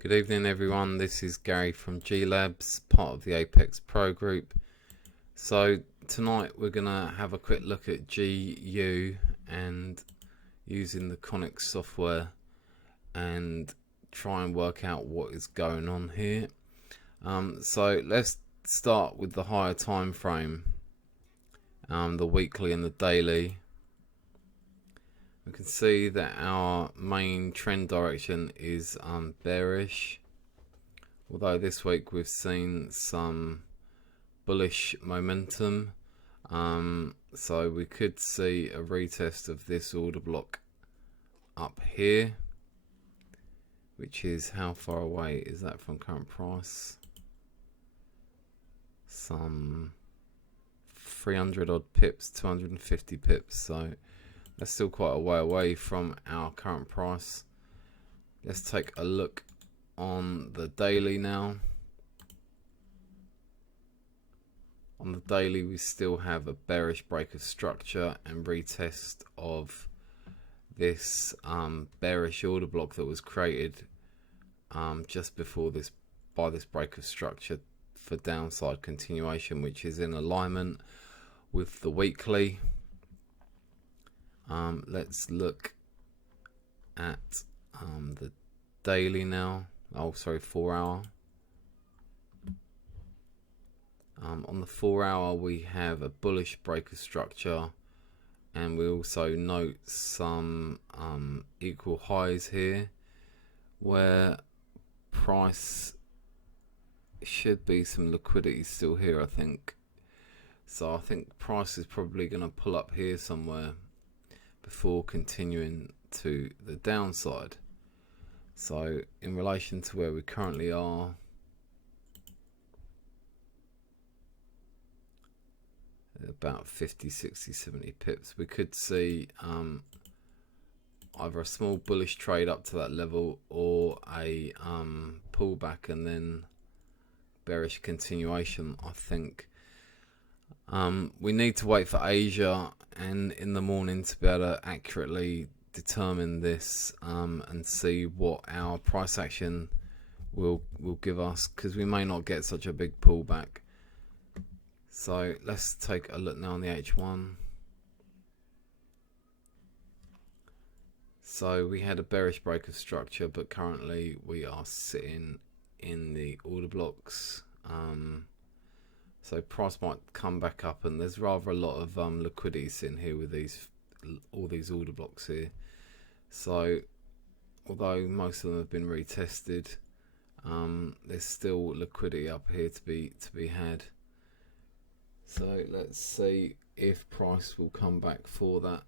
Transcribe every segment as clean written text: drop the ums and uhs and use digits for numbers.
Good evening everyone, this is Gary from G Labs, part of the Apex Pro group. So tonight we're going to have a quick look at GU and using the Connix software and try and work out what is going on here. So let's start with the higher time frame, the weekly and the daily. We can see that our main trend direction is bearish, although this week we've seen some bullish momentum, so we could see a retest of this order block up here, which is how far away is that from current price? Some 300 odd pips, 250 pips, so that's still quite a way away from our current price. Let's take a look on the daily now. On the daily we still have a bearish break of structure and retest of this bearish order block that was created just before this by this break of structure for downside continuation, which is in alignment with the weekly. Let's look at the daily now. Oh, sorry, 4 hour. On the 4 hour we have a bullish break of structure, and we also note some equal highs here where price should be some liquidity still here, I think. So I think price is probably going to pull up here somewhere before continuing to the downside. So in relation to where we currently are, about 50, 60, 70 pips, we could see either a small bullish trade up to that level or a pullback and then bearish continuation, I think. We need to wait for Asia and in the morning to be able to accurately determine this and see what our price action will give us, because we may not get such a big pullback. So let's take a look now on the H1. So we had a bearish break of structure, but currently we are sitting in the order blocks. So price might come back up, and there's rather a lot of liquidity sitting here with all these order blocks here. So although most of them have been retested, there's still liquidity up here to be had. So let's see if price will come back for that.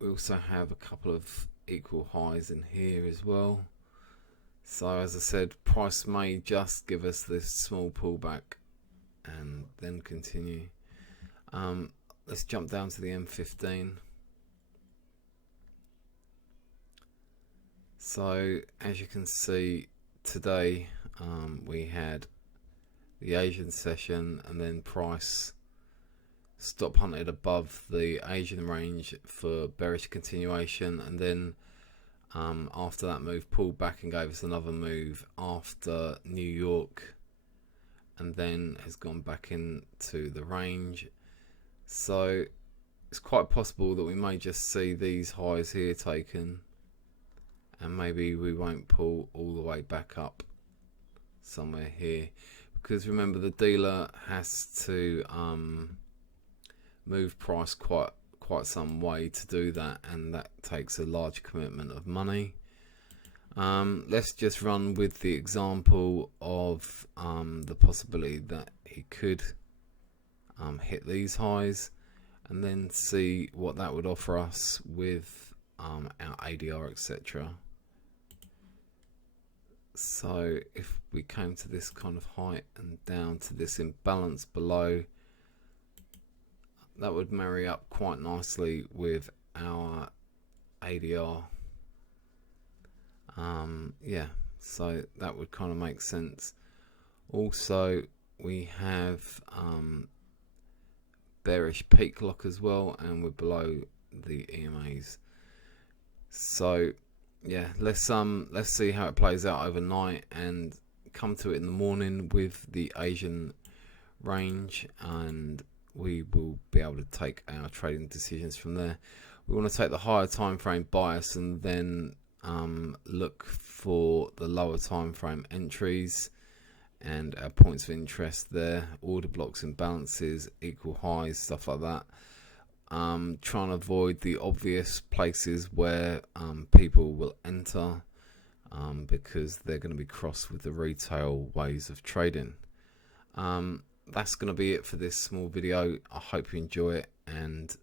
We also have a couple of equal highs in here as well. So as I said, price may just give us this small pullback and then continue. Let's jump down to the M15. So as you can see today, we had the Asian session, and then price stop hunted above the Asian range for bearish continuation, and then after that move pulled back and gave us another move after New York, and then has gone back into the range. So it's quite possible that we may just see these highs here taken, and maybe we won't pull all the way back up somewhere here, because remember the dealer has to move price quite some way to do that, and that takes a large commitment of money. Let's just run with the example of the possibility that he could hit these highs, and then see what that would offer us with our ADR, etc. So if we came to this kind of height and down to this imbalance below, that would marry up quite nicely with our ADR. Yeah, so that would kind of make sense. Also we have bearish peak lock as well, and we're below the EMAs. So yeah, let's see how it plays out overnight and come to it in the morning with the Asian range, and we will be able to take our trading decisions from there. We want to take the higher time frame bias and then look for the lower time frame entries and our points of interest there, order blocks, imbalances, equal highs, stuff like that. Trying to avoid the obvious places where people will enter because they're going to be crossed with the retail ways of trading. That's going to be it for this small video. I hope you enjoy it, and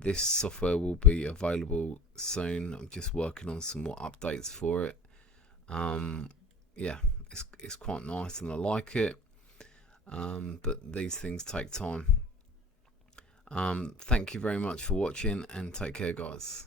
this software will be available soon. I'm just working on some more updates for it. Yeah, it's quite nice and I like it, but these things take time. Thank you very much for watching, and take care, guys.